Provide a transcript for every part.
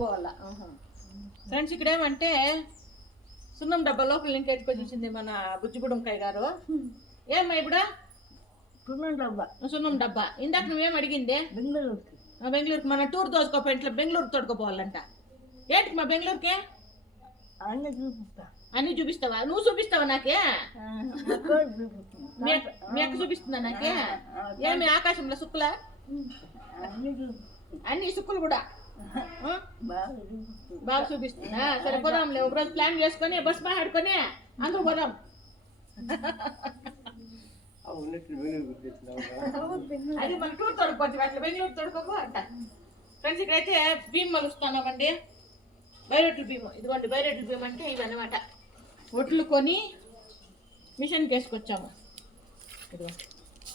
పోవాలా? ఫ్రెండ్స్ ఇక్కడ ఏమంటే సున్నం డబ్బా లోపల లింక్ ఎట్టుకొచ్చేసింది మన బుజ్జిగుడంకాయ గారు. ఏమ్మా ఇప్పుడు? పుల్లం డబ్బా. సున్నం డబ్బా. ఇందాక నువ్వేం అడిగిందే? బెంగళూరుకి. ఆ బెంగళూరుకి మన టూర్ దోసుకోపో ఇంట్లో బెంగళూరు తోడుకోపోవాలంట. ఏంటి మా బెంగళూరుకి? అన్నీ చూపిస్తా. అన్ని చూపిస్తావా? నువ్వు చూపిస్తావా నాకే? మీ అక్క- చూపిస్తుందా నాకే? ఏమి ఆకాశంలో సుక్కులా? అన్నీ సుక్కులు కూడా? బాగా చూపిస్తాను బాగా చూపిస్తుందా సరే పోదాంలే ఒక రోజు ప్లాన్ చేసుకొని బస్ మాట్లాడుకొని అందరూ పోదాం. అది మన టూర్ తోడుకోవచ్చు అట్లా బెంగళూరు తోడుకోకు అంట. ఫ్రెండ్స్ ఇక్కడైతే భీమ్ మలుస్తున్నామండి బైరెట్లు భీమ్ ఇదిగోండి బైరెట్లు భీమ్ అంటే ఇవి అనమాట ఒట్లు కొని మిషన్కి వేసుకొచ్చాము ఇదిగో.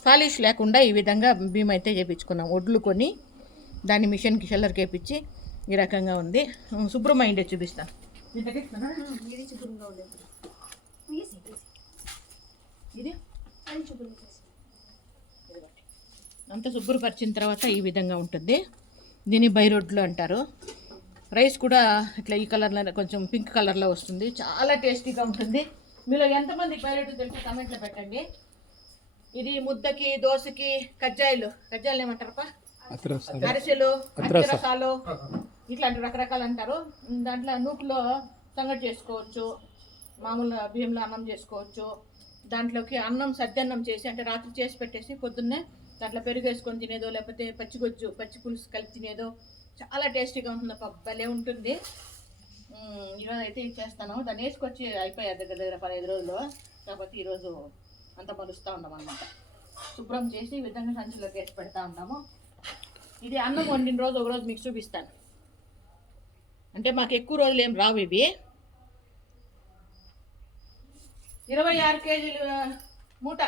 పాలిష్ లేకుండా ఈ విధంగా భీమ్ అయితే చేయించుకున్నాం ఒడ్లు కొని దాన్ని మిషన్కి షెల్లర్కి వేపించి ఈ రకంగా ఉంది. శుభ్రమైన ఇండే చూపిస్తాను ఇది అంతా శుభ్రపరిచిన తర్వాత ఈ విధంగా ఉంటుంది. దీన్ని బైరోడ్లు అంటారు. రైస్ కూడా ఇట్లా ఈ కలర్లో కొంచెం పింక్ కలర్లో వస్తుంది. చాలా టేస్టీగా ఉంటుంది. మీలో ఎంతమంది బైరోడ్లు తెలిసి కమెంట్లో పెట్టండి. ఇది ముద్దకి దోశకి కజ్జాయిలు. కజ్జాయిలు ఏమంటారప్ప? అరిసెలు అత్తిరసాలు ఇట్లాంటి రకరకాలు అంటారు. దాంట్లో నూకులో సంగటి చేసుకోవచ్చు మామూలు బియ్యంలో అన్నం చేసుకోవచ్చు. దాంట్లోకి అన్నం సద్దన్నం చేసి అంటే రాత్రి చేసి పెట్టేసి పొద్దున్నే దాంట్లో పెరుగు వేసుకొని తినేదో లేకపోతే పచ్చిగొజ్జు పచ్చి పులుసు కలిపి తినేదో చాలా టేస్టీగా ఉంటుంది భలే ఉంటుంది. ఈరోజు అయితే ఇది చేస్తాను. దాన్ని వేసుకొచ్చి అయిపోయాయి దగ్గర దగ్గర పదహైదు రోజులు. కాబట్టి ఈరోజు అంత మలుస్తూ ఉన్నాం అనమాట శుభ్రం చేసి ఈ విధంగా సంచిలోకి వేసి పెడతా ఉంటాము ఇది అన్నం వండిన రోజు ఒక రోజు మీకు చూపిస్తాను. అంటే మాకు ఎక్కువ రోజులు ఏం రావు ఇవి. ఇరవై ఆరు కేజీలు మూట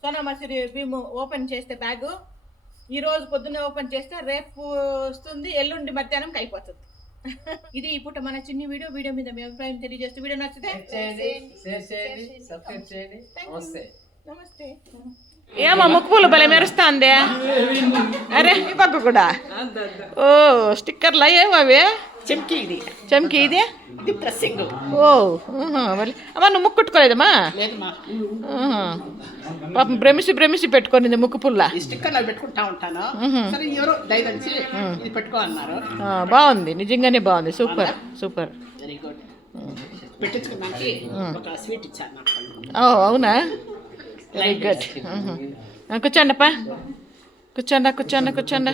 సోనా మసూరి భీము ఓపెన్ చేస్తే బ్యాగు. ఈ రోజు పొద్దున్నే ఓపెన్ చేస్తే రేపు వస్తుంది ఎల్లుండి మధ్యాహ్నం అయిపోతుంది ఇది ఇప్పుడు మన చిన్ని వీడియో. వీడియో మీద మీ అభిప్రాయం తెలియజేస్తే వీడియో నచ్చితే నమస్తే. ఏమో ముక్కు పూలు భలే మెరుస్తాంది. అరే ఈ పక్క కూడా. ఓ స్టిక్కర్లు ఏమో అవి? చెంకి ఇది. చమ్కి ఇది? ఇది ప్రెస్సింగ్ ఓ అమ్మా నువ్వు ముక్కు కుట్టుకోలేదమ్మా. పాపం భ్రమిసి భ్రమిసి పెట్టుకునింది ముక్కు పుల్ల. స్టిక్కర్ పెట్టుకుంటా ఉంటాను. సరే ఎవరో దయదంచి ఇది పెట్టుకో అన్నారు. బాగుంది. నిజంగానే బాగుంది. Super super. వెరీ గుడ్ పెట్టించుకున్నాకి ఒక స్వీట్ ఇచ్చారు నాకు. ఓ అవునా? వెరీ గుడ్ కూర్చోండి అప్ప. కూర్చోండి కూర్చోండి కూర్చోండి.